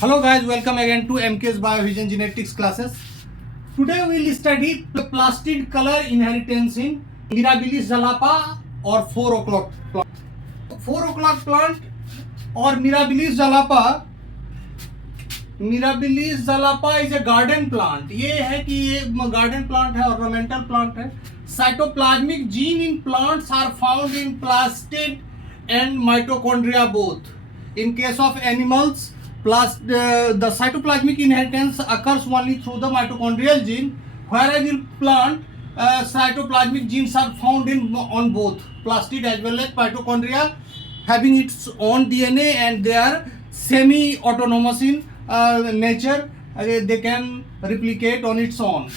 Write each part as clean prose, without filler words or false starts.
Hello guys, welcome again to MK's Biovision Genetics classes. Today we will study the plastid color inheritance in Mirabilis jalapa or 4 o'clock plant. 4 o'clock plant or Mirabilis jalapa is a garden plant. ये है कि ये garden plant है, ornamental plant है. Cytoplasmic gene in plants are found in plastid and mitochondria both. In case of animals, the cytoplasmic inheritance occurs only through the mitochondrial gene, whereas in plant, cytoplasmic genes are found on both plastid as well as mitochondria, having its own DNA, and they are semi-autonomous in nature. They can replicate on its own.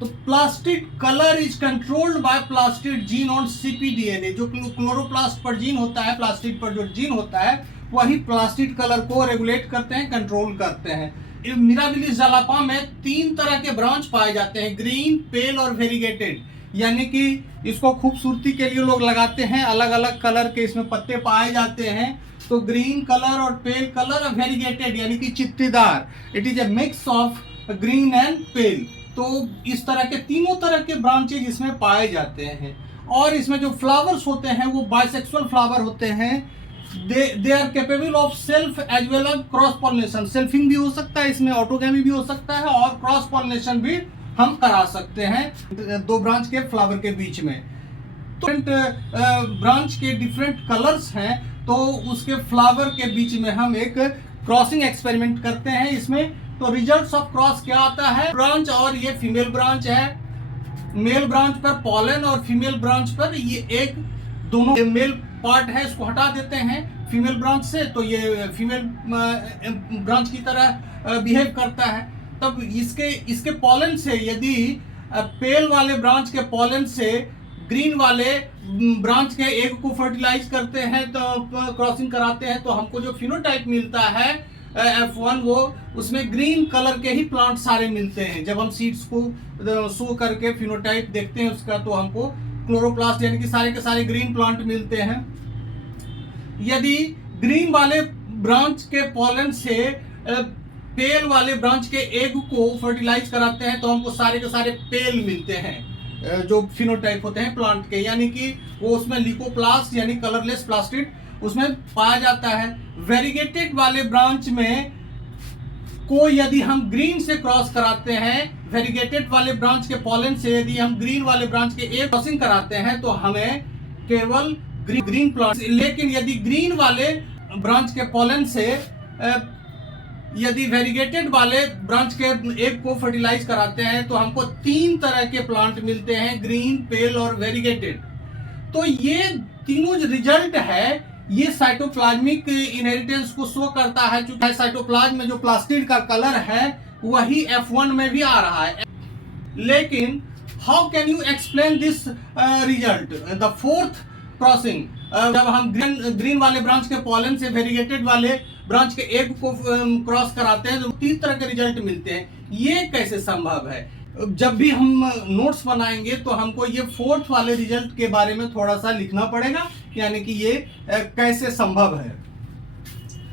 तो plastid colour is controlled by plastid gene on cpDNA. जो chloroplast पर gene होता है, plastid पर जो gene होता है, वही प्लास्टिड कलर को रेगुलेट करते हैं, कंट्रोल करते हैं. मिराबिलिस jalapa में 3 तरह के ब्रांच पाए जाते हैं, ग्रीन, पेल और वेरीगेटेड. यानी कि इसको खूबसूरती के लिए लोग लगाते हैं, अलग अलग कलर के इसमें पत्ते पाए जाते हैं. तो ग्रीन कलर और पेल कलर और वेरीगेटेड यानी कि चित्तीदार. It is a mix of green and pale. तो इस तरह के तीनों तरह के ब्रांचेज इसमें पाए जाते हैं. और इसमें जो फ्लावर्स होते हैं वो बाइसेक्सुअल फ्लावर होते हैं. They are capable of self as well as cross pollination. Selfing भी हो सकता है, इसमें ऑटोगैमी भी हो सकता है, और क्रॉस पॉलिनेशन भी हम करा सकते हैं 2 ब्रांच के फ्लावर के बीच में. तो ब्रांच के डिफरेंट कलर्स हैं, तो उसके फ्लावर के बीच में हम एक क्रॉसिंग एक्सपेरिमेंट करते हैं. इसमें तो रिजल्ट्स ऑफ क्रॉस क्या आता है, ब्रांच और ये फीमेल ब्रांच है. मेल ब्रांच पर पॉलन और फीमेल ब्रांच पर ये एक दोनों मेल पार्ट है, इसको हटा देते हैं फीमेल ब्रांच से, तो ये फीमेल ब्रांच की तरह बिहेव करता है. तब इसके पॉलन से, यदि पेल वाले ब्रांच के पॉलन से ग्रीन वाले ब्रांच के एग को फर्टिलाइज करते हैं, तो क्रॉसिंग कराते हैं, तो हमको जो फिनोटाइप मिलता है F1, वो उसमें ग्रीन कलर के ही प्लांट सारे मिलते हैं. जब हम सीड्स को शो करके फिनोटाइप देखते हैं उसका, तो हमको क्लोरोप्लास्ट यानी कि सारे के सारे ग्रीन प्लांट मिलते हैं. यदि ग्रीन वाले ब्रांच के पॉलन से पेल वाले ब्रांच के एग को फर्टिलाइज कराते हैं, तो हमको सारे के सारे पेल मिलते हैं जो फिनोटाइप होते हैं प्लांट के. यानी कि वो उसमें लिकोप्लास्ट यानी कलरलेस प्लास्टिड उसमें पाया जाता है. वेरीगेटेड वाले ब्रांच में को यदि हम ग्रीन से क्रॉस कराते हैं, वेरीगेटेड वाले ब्रांच के पॉलन से यदि हम ग्रीन वाले ब्रांच के एग क्रॉसिंग कराते हैं, तो हमें केवल ग्रीन प्लांट. लेकिन यदि ग्रीन वाले ब्रांच के पॉलन से यदि वेरीगेटेड वाले ब्रांच के एग को फर्टिलाइज कराते हैं, तो हमको 3 तरह के प्लांट मिलते हैं, ग्रीन, पेल और वेरीगेटेड. तो ये तीनों जो रिजल्ट है, ये साइटोप्लाज्मिक इनहेरिटेंस को शो करता है. क्योंकि साइटोप्लाज्म में जो प्लास्टिड का कलर है वही F1 में भी आ रहा है. लेकिन how can you explain this result, the fourth crossing? जब हम ग्रीन वाले ब्रांच के पॉलन से वेरीगेटेड वाले ब्रांच के एग को क्रॉस कराते हैं, तो 3 तरह के रिजल्ट मिलते हैं. ये कैसे संभव है? जब भी हम नोट्स बनाएंगे तो हमको ये 4th वाले रिजल्ट के बारे में थोड़ा सा लिखना पड़ेगा, यानी कि ये कैसे संभव है.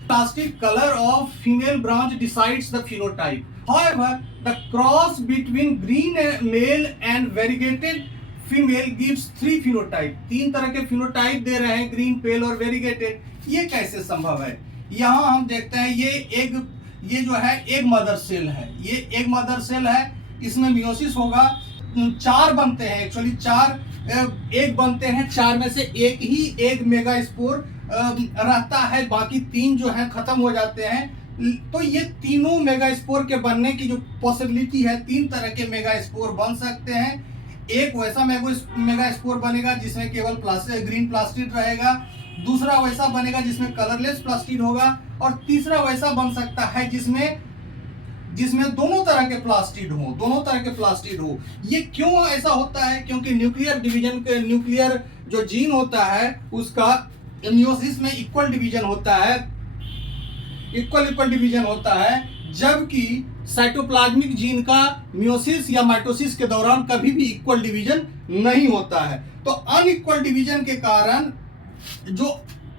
Plastic colour of female branch decides the phenotype. However, the cross between green male and variegated female gives 3 phenotype. 3 तरह के फिनोटाइप दे रहे हैं, ग्रीन, पेल और वेरीगेटेड. ये कैसे संभव है? यहाँ हम देखते हैं ये जो है एग मदर सेल है. ये एग मदर सेल है, इसमें मियोसिस होगा. 4 बनते हैं, एक्चुअली 4 एग बनते हैं. 4 में से एक ही एग मेगास्पोर रहता है, बाकी 3 जो है खत्म हो जाते हैं. तो ये तीनों मेगास्पोर के बनने की जो पॉसिबिलिटी है, 3 तरह के मेगास्पोर बन सकते हैं. एक वैसा मेगास्पोर बनेगा जिसमें केवल ग्रीन प्लास्टिड रहेगा, दूसरा वैसा बनेगा जिसमें कलरलेस प्लास्टिड होगा, और तीसरा वैसा बन सकता है जिसमें दोनों तरह के प्लास्टिड हो. ये क्यों ऐसा होता है? क्योंकि न्यूक्लियर जो जीन होता है उसका मियोसिस में इक्वल डिवीजन होता है, जबकि साइटोप्लाज्मिक जीन का मियोसिस या माइटोसिस के दौरान कभी भी इक्वल डिवीजन नहीं होता है. तो अनइक्वल डिवीजन के कारण जो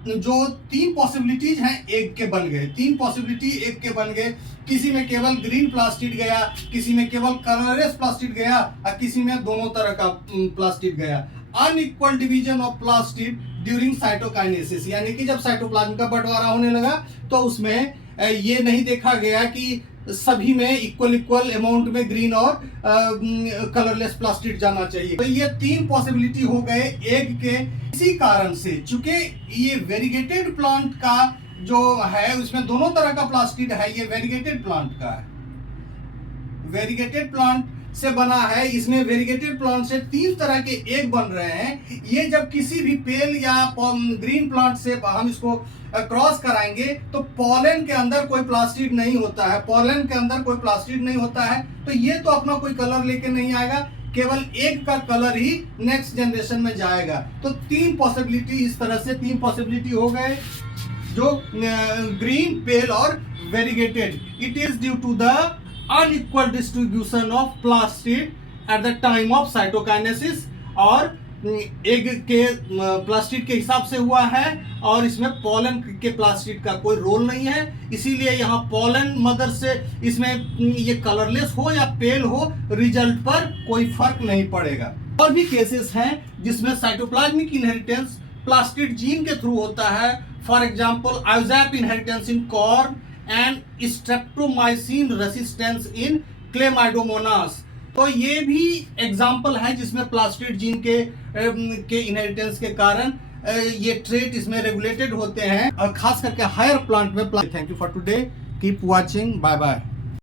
जो तीन पॉसिबिलिटीज हैं एग के बन गए, तीन पॉसिबिलिटी एग के बन गए। किसी में केवल ग्रीन प्लास्टिड गया, किसी में केवल कलरलेस प्लास्टिड गया और किसी में दोनों तरह का प्लास्टिड गया। Unequal division of plastid during cytokinesis, यानी कि जब साइटोप्लाज्म का बंटवारा होने लगा तो उसमें ये नहीं देखा गया कि सभी में इक्वल अमाउंट में ग्रीन और कलरलेस प्लास्टिड जाना चाहिए। तो ये तीन पॉसिबिलिटी हो गए एग के। इसी कारण से चूंकि ये वेरीगेटेड प्लांट का जो है उसमें दोनों तरह का प्लास्टिड है, ये वेरीगेटेड प्लांट का है, वेरीगेटेड प्लांट से बना है। इसमें वेरीगेटेड प्लांट से तीन तरह के एग बन रहे हैं। ये जब किसी भी पेल या ग्रीन प्लांट से हम इसको क्रॉस कराएंगे तो पॉलन के अंदर कोई प्लास्टिड नहीं होता है, पॉलन के अंदर कोई प्लास्टिड नहीं होता है, तो ये तो अपना कोई कलर लेके नहीं आएगा, केवल एग का कलर ही नेक्स्ट जनरेशन में जाएगा। तो तीन पॉसिबिलिटी, इस तरह से तीन पॉसिबिलिटी हो गए जो ग्रीन, पेल और variegated. It is due to the unequal distribution of plastid at the time of cytokinesis, और एग के प्लास्टिड के हिसाब से हुआ है और इसमें पॉलन के प्लास्टिड का कोई रोल नहीं है। इसीलिए यहाँ पॉलन मदर से इसमें ये कलरलेस हो या पेल हो, रिजल्ट पर कोई फर्क नहीं पड़ेगा। और भी केसेस हैं जिसमें साइटोप्लाज्मिक इनहेरिटेंस प्लास्टिड जीन के थ्रू होता है। For example iojap inheritance in corn and streptomycin resistance in Chlamydomonas. तो ये भी एग्जाम्पल है जिसमें प्लास्टिड जीन के इनहेरिटेंस के कारण ये ट्रेट इसमें रेगुलेटेड होते हैं, और खास करके हायर प्लांट में। Thank you for today, keep watching, bye bye.